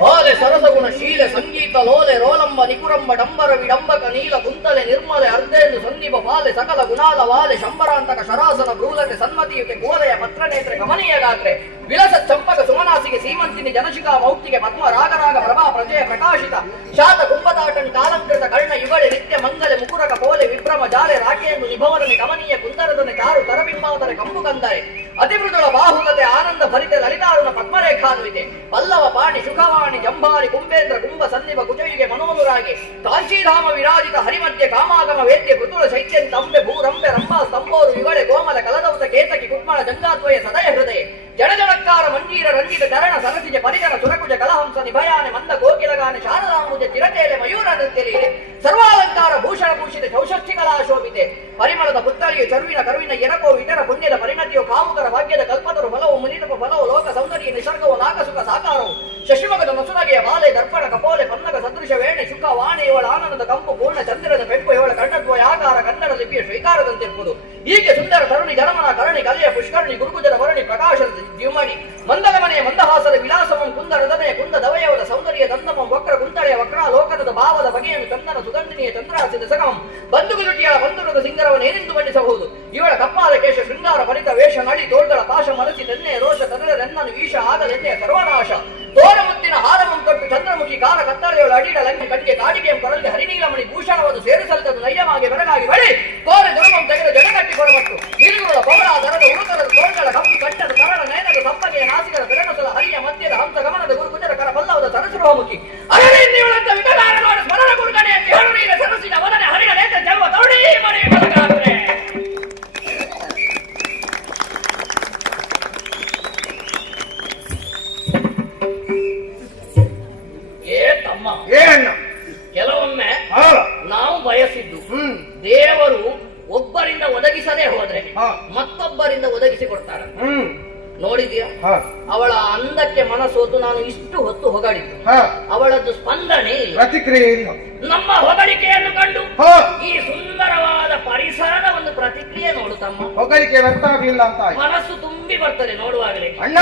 ಬಾಲೆ ಸರಸಗುಣ ಶೀಲೆ ಸಂಗೀತ ಲೋಲೆ ರೋಲಂಬ ನಿಕುರಂಬ ಡಂಬರ ವಿಡಂಬಕ ನೀಲ ಕುಂತಲೆ ನಿರ್ಮಲೆ ಅರ್ಧೆಂದು ಸಂದೀಪ ಬಾಲೆ ಸಕಲ ಗುಣಾಲ ವಾಲೆ ಶಂಬರಾಂತಕ ಶರಾಸನ ಭ್ರೂಲತೆ ಸನ್ಮತಿಯುತೆ ಕೋಲೆಯ ಪತ್ರನೇತ್ರೆ ಗಮನೀಯ ಗಾತ್ರೆ ವಿಲಸ ಚಂಪಕ ಸುಮನಾಸಿಗೆ ಸೀಮಂತಿನಿ ಜನಶಿಖಾ ಮೌಕ್ತಿಗೆ ಪದ್ಮ ರಾಗರಾಗ ಪ್ರಭಾ ಪ್ರಜಯ ಪ್ರಕಾಶಿತ ಶಾತ ಕುಂಭದಾಟನ್ ಕಾಲಂಕೃತ ಕರ್ಣ ಯುಗಳೆ ನಿತ್ಯ ಮಂಗಲೆ ಮುಕುರಕ ಕೋಲೆ ವಿಭ್ರಮ ಜಾಲೆ ರಾಕೆಯನ್ನು ನಿಭವರನೆ ಗಮನೀಯ ಕುಂದರದನೆ ಚಾರು ತರಬಿಂಬಾದರೆ ಕಂಬು ಕಂದರೆ ಅತಿಮೃದುಳ ಬಾಹುಲತೆ ಆನಂದ ಭರಿತ ಲಲಿತಾರುಣ ಪದ್ಮರೇಖಾನ್ವಿತೆ ಪಲ್ಲವ ಪಾಣಿ ಶುಖವಾಣಿ ಜಂಬಾರಿ ಕುಂಬೇಂದ್ರ ಕುಂಭ ಸನ್ನಿಭ ಕುಜಯುಗೆ ಮನೋನುರಾಗಿ ಕಾಂಚೀಧಾಮ ವಿರಾಜಿತ ಹರಿಮಧ್ಯ ಕಾಮಾಗಮ ವೇದ್ಯ ಮೃದುಳ ಶೈತ್ಯನ್ ತಂಬೆ ಭೂರಂಬೆ ರಂಭಾ ಸ್ತಂಭೋರು ಯುಗಳೆ ಕೋಮಲ ಕಲದೌತ ಕೇತಕಿ ಕುಟ್ಮಳ ಜಂಗಾದ್ವಯ ಸದಯ ಹೃದಯ ಜಡಜಡಕ್ಕಾರ ಮಂಜೀರ ರಂಜಿತ ಚರಣ ಸರಸಿಜ ಪರಿಜನ ಸುರಕುಜ ಕಲಹಂಸ ನಿಭಯಾನೆ ಮಂದ ಕೋಕಿಲಗಾನೆ ಶಾರದಾಂಬುಜ ಚಿರತೇಲೆ ಮಯೂರ ನೃತ್ಯಲೀಲೆ ಸರ್ವಾಲಂಕಾರ ಭೂಷಣ ಭೂಷಿತ ಚೌಷಷ್ಟಿಕಲಾ ಶೋಭಿತೆ ಪರಿಮಳದ ಪುತ್ತಳಿಯು ಚರುವಿನ ಕರುವಿನ ಎರಕೋ ಇತರ ಪುಣ್ಯದ ಪರಿಣತಿಯು ಕಾಮುಕರ ಭಾಗ್ಯದ ಕಲ್ಪತರು ಫಲವು ಮುನಿರಪ ಫಲವು ಲೋಕ ಸೌಂದರ್ಯ ನಿಸರ್ಗವು ನಾಗಸುಖ ಸಾಕಾರವು ಶಶಿಮಗದ ನಸುನಗೆಯ ಬಾಲೆ ದರ್ಪಣ ಕಪೋಲೆ ಪನ್ನಗ ಸದೃಶ ವೇಣೆ ಶುಕ ವಾಣೆ ಇವಳ ಆನಂದದ ಕಂಪು ಪೂರ್ಣ ಚಂದ್ರದ ಪೆಂಪು ಇವಳ ಕರ್ಣದ್ವಯ ಆಕಾರ ಕನ್ನಡ ಲಿಪಿಯ ಸ್ವೀಕಾರದಂತಿರುವುದು ಹೀಗೆ ಸುಂದರ ತರುಣಿ ಜನಮನ ಕರಣಿ ಕಲೆಯ ಪುಷ್ಕರಣಿ ಗುರುಗುಜರ ವರಣಿ ಪ್ರಕಾಶದ ದ್ಯುಮಣಿ ಮಂದಗಮನೆಯ ಮಂದಹಾಸದ ವಿಲಾಸವಂ ಕುಂದ ಹೃದಯ ಕುಂದ ದವಯವದ ಸೌಂದರ್ಯ ದಂದಮಂ ವಕ್ರ ಕುಂತಳೆಯ ವಕ್ರಾಲೋಕನದ ಭಾವದ ಬಗೆಯನ್ನು ಚಂದನ ಸುಗಂಧಿನಿಯ ಚಂದ್ರಾಸಿದ ಸಗಮಂ ಬಂಧುಗುಲುಟಿಯ ಬಂಧುರದ ಸಿಂಗರವನ್ನು ಏನೆಂದು ಬಣ್ಣಿಸಬಹುದು ಇವಳ ಕಪ್ಪಾದ ಕೇಶ ಶೃಂಗಾರ ಫಲಿತ ವೇಷ ನಳಿ ತೋಳ್ಗಳ ಪಾಶ ಮನಸ್ಸಿ ತೆನ್ನೆಯ ರೋಷ ತರಲೆ ನೆನ್ನನು ಈಶ ಆಗಲೆನ್ನೆಯ ಸರ್ವನಾಶ ತೋರ ಮುತ್ತಿನ ಹಾರಮಂ ತೊಟ್ಟು ಚಂದ್ರಮುಖಿ ಕಾರ ಕತ್ತಳೆಯೊಳ ಅಡಿಡ ಲಂಘಿ ಕಟ್ಟಿಗೆ ಕಾಡಿಗೆಯಂ ಕೊರಲಿ ಹರಿನೀಲಮಣಿ ಭೂಷಣವನ್ನು ಸೇರಿಸಲ್ತದು ನಯ್ಯವಾಗಿ ಬೆರಗಾಗಿ ಬಳಿ ಕೋರೆ ದುರ್ಮಂ ತೆಗೆದು ಜಡಗಟ್ಟಿ ಕೊಡಬಟ್ಟು ನಿರುಗುಳ ಪವಳ ದರದ ಉಳುಕರದ ತೋಳ್ಗಳ ಕಪ್ಪು ಕಟ್ಟದ ಕರಳ ನಯನದ ಸಂಪಗೆಯ ನಾಸಿಕರ ಬೆರನಸಲ ಹರಿಯ ಮಧ್ಯದ ಹಂಸ ಗಮನದ ಗುರುಗುಜರ ಕರ ಪಲ್ಲವದ ಸರಸುರೋಮುಖಿ ಅರಳಿನ್ನಿವಳಂತ ವಿಕಲಾರ ನೋಡ ಸ್ಮರಣ ಗುರುಗಣೆ ಹೇಳುವ ಸರಸಿನ ವದನೆ ಹರಿಯ ನೇತ್ರ ಜಲ್ವ ತರುಣಿ ಮನೆ ಬೆಳಗಾದ್ರೆ ಕೆಲವೊಮ್ಮೆ ನಾವು ಬಯಸಿದ್ದು ದೇವರು ಒಬ್ಬರಿಂದ ಒದಗಿಸದೇ ಹೋದ್ರೆ ಮತ್ತೊಬ್ಬರಿಂದ ಒದಗಿಸಿ ಕೊಡ್ತಾರೆ. ನೋಡಿದ್ಯಾ, ಅವಳ ಅಂದಕ್ಕೆ ಮನಸೋತು ನಾನು ಇಷ್ಟು ಹೊತ್ತು ಹೊಗಳಿದ್ದು, ಅವಳದ್ದು ಸ್ಪಂದನೆ ಇಲ್ಲ, ಪ್ರತಿಕ್ರಿಯೆ ಇಲ್ಲ. ನಮ್ಮ ಹೊಗಳಿಕೆಯನ್ನು ಕಂಡು ಈ ಸುಂದರವಾದ ಪರಿಸರದ ಒಂದು ಪ್ರತಿಕ್ರಿಯೆ ನೋಡು ತಮ್ಮ. ಹೊಗಳಿಕೆ ವ್ಯಕ್ತ ಆಗಲಿಲ್ಲ ಅಂತ ಮನಸ್ಸು ತುಂಬಿ ಬರ್ತದೆ ನೋಡುವಾಗಲೇ. ಅಣ್ಣ